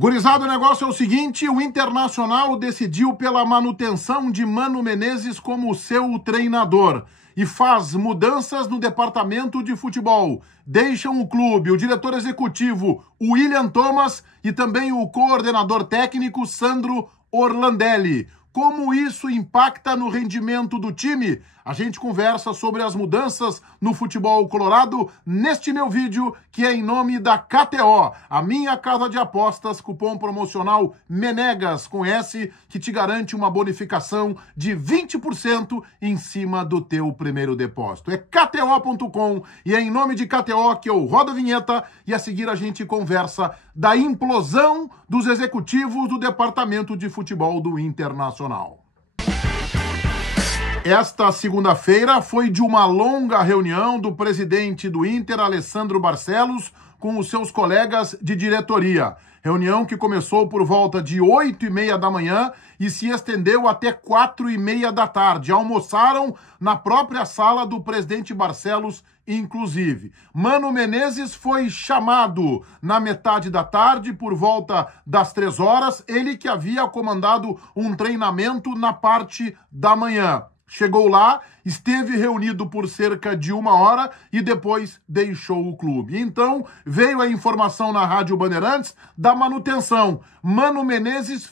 Gurizada, o negócio é o seguinte, o Internacional decidiu pela manutenção de Mano Menezes como seu treinador e faz mudanças no departamento de futebol. Deixam o clube o diretor executivo William Thomas e também o coordenador técnico Sandro Orlandelli. Como isso impacta no rendimento do time? A gente conversa sobre as mudanças no futebol colorado neste meu vídeo, que é em nome da KTO, a minha casa de apostas, cupom promocional MENEGAS com S, que te garante uma bonificação de 20% em cima do teu primeiro depósito. É KTO.com e é em nome de KTO que eu rodo a vinheta e a seguir a gente conversa da implosão dos executivos do departamento de futebol do Internacional. Esta segunda-feira foi de uma longa reunião do presidente do Inter, Alessandro Barcelos, com os seus colegas de diretoria. Reunião que começou por volta de 8h30 da manhã e se estendeu até 4h30 da tarde. Almoçaram na própria sala do presidente Barcelos, inclusive. Mano Menezes foi chamado na metade da tarde, por volta das 3 horas, ele que havia comandado um treinamento na parte da manhã. Chegou lá, esteve reunido por cerca de 1 hora e depois deixou o clube. Então, veio a informação na Rádio Bandeirantes da manutenção. Mano Menezes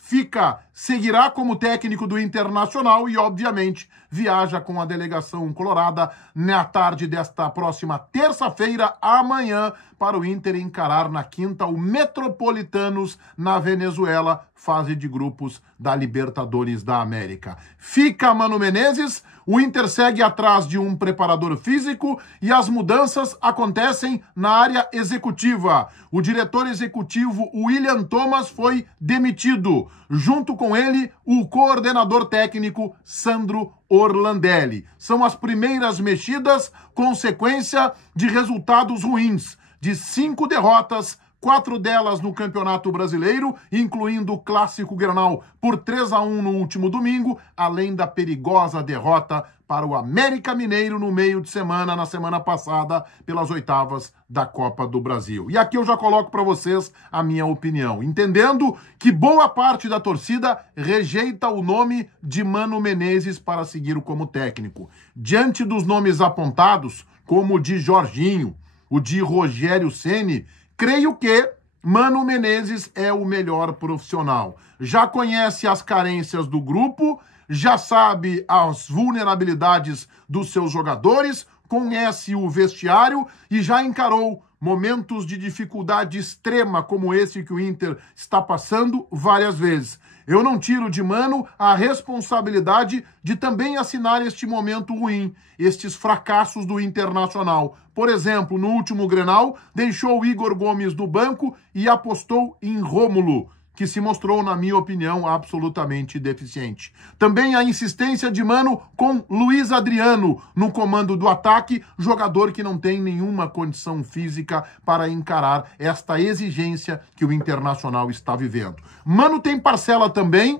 seguirá como técnico do Internacional e, obviamente, viaja com a delegação colorada na tarde desta próxima terça-feira, amanhã, para o Inter encarar na quinta o Metropolitanos na Venezuela, fase de grupos da Libertadores da América. Fica Mano Menezes, o Inter segue atrás de um preparador físico e as mudanças acontecem na área executiva. O diretor executivo William Thomas foi demitido. Junto com ele, o coordenador técnico Sandro Orlandelli. São as primeiras mexidas, consequência de resultados ruins, de 5 derrotas, 4 delas no Campeonato Brasileiro, incluindo o Clássico Grenal por 3-1 no último domingo, além da perigosa derrota para o América Mineiro no meio de semana, na semana passada, pelas oitavas da Copa do Brasil. E aqui eu já coloco para vocês a minha opinião, entendendo que boa parte da torcida rejeita o nome de Mano Menezes para seguir como técnico. Diante dos nomes apontados, como o de Jorginho, o de Rogério Ceni, creio que Mano Menezes é o melhor profissional. Já conhece as carências do grupo, já sabe as vulnerabilidades dos seus jogadores, conhece o vestiário e já encarou momentos de dificuldade extrema como esse que o Inter está passando várias vezes. Eu não tiro de Mano a responsabilidade de também assinar este momento ruim, estes fracassos do Internacional. Por exemplo, no último Grenal, deixou o Igor Gomes no banco e apostou em Rômulo, que se mostrou, na minha opinião, absolutamente deficiente. Também a insistência de Mano com Luiz Adriano no comando do ataque, jogador que não tem nenhuma condição física para encarar esta exigência que o Internacional está vivendo. Mano tem parcela também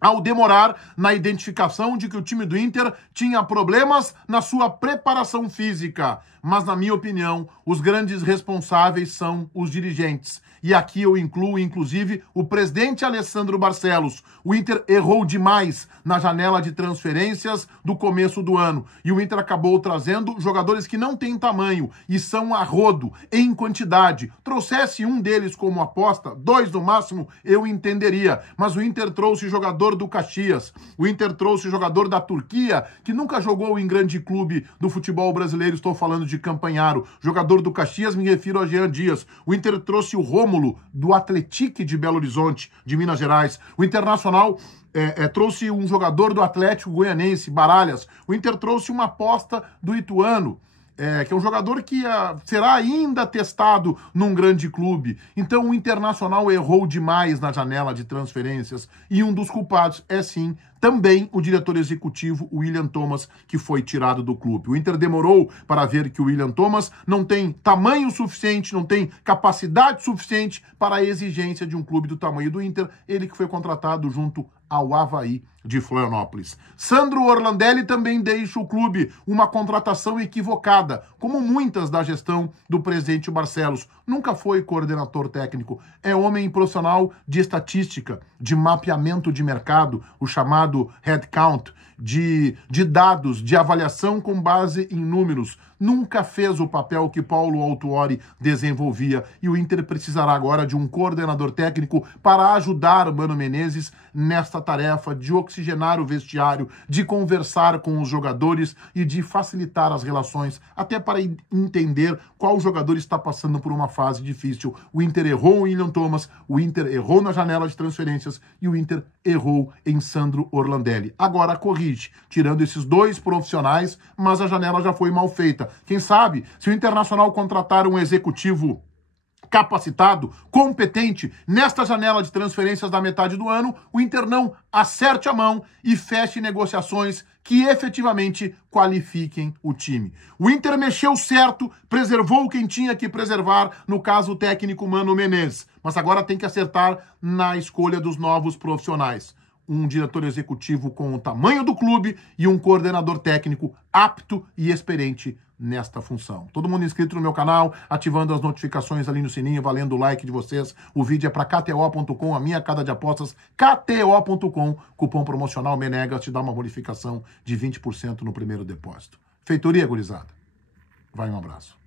ao demorar na identificação de que o time do Inter tinha problemas na sua preparação física. Mas, na minha opinião, os grandes responsáveis são os dirigentes. E aqui eu incluo, inclusive, o presidente Alessandro Barcelos. O Inter errou demais na janela de transferências do começo do ano. E o Inter acabou trazendo jogadores que não têm tamanho e são a rodo, em quantidade. Trouxesse um deles como aposta, 2 no máximo, eu entenderia. Mas o Inter trouxe jogador do Caxias. O Inter trouxe jogador da Turquia, que nunca jogou em grande clube do futebol brasileiro. Estou falando de Campanharo. Jogador do Caxias, me refiro a Jean Dias. O Inter trouxe o Rômulo do Atlético de Belo Horizonte, de Minas Gerais. O Internacional trouxe um jogador do Atlético Goianense, Baralhas. O Inter trouxe uma aposta do Ituano, que é um jogador que será ainda testado num grande clube. Então o Internacional errou demais na janela de transferências e um dos culpados é sim também o diretor executivo William Thomas, que foi tirado do clube. O Inter demorou para ver que o William Thomas não tem tamanho suficiente, não tem capacidade suficiente para a exigência de um clube do tamanho do Inter, ele que foi contratado junto ao Avaí de Florianópolis. Sandro Orlandelli também deixa o clube, uma contratação equivocada, como muitas da gestão do presidente Barcelos. Nunca foi coordenador técnico, é homem profissional de estatística, de mapeamento de mercado, o chamado headcount, de dados, de avaliação com base em números. Nunca fez o papel que Paulo Autuori desenvolvia e o Inter precisará agora de um coordenador técnico para ajudar Mano Menezes nesta tarefa de oxigenar o vestiário, de conversar com os jogadores e de facilitar as relações, até para entender qual jogador está passando por uma fase difícil. O Inter errou em William Thomas, o Inter errou na janela de transferências e o Inter errou em Sandro Orlandelli. Agora corrige, tirando esses dois profissionais, mas a janela já foi mal feita. Quem sabe, se o Internacional contratar um executivo capacitado, competente, nesta janela de transferências da metade do ano, o Inter não acerte a mão e feche negociações que efetivamente qualifiquem o time. O Inter mexeu certo, preservou quem tinha que preservar, no caso o técnico Mano Menezes, mas agora tem que acertar na escolha dos novos profissionais. Um diretor executivo com o tamanho do clube e um coordenador técnico apto e experiente nesta função. Todo mundo inscrito no meu canal, ativando as notificações ali no sininho, valendo o like de vocês. O vídeo é para KTO.com, a minha casa de apostas, KTO.com, cupom promocional Menegas te dá uma bonificação de 20% no primeiro depósito. Feitoria, gurizada. Vai, um abraço.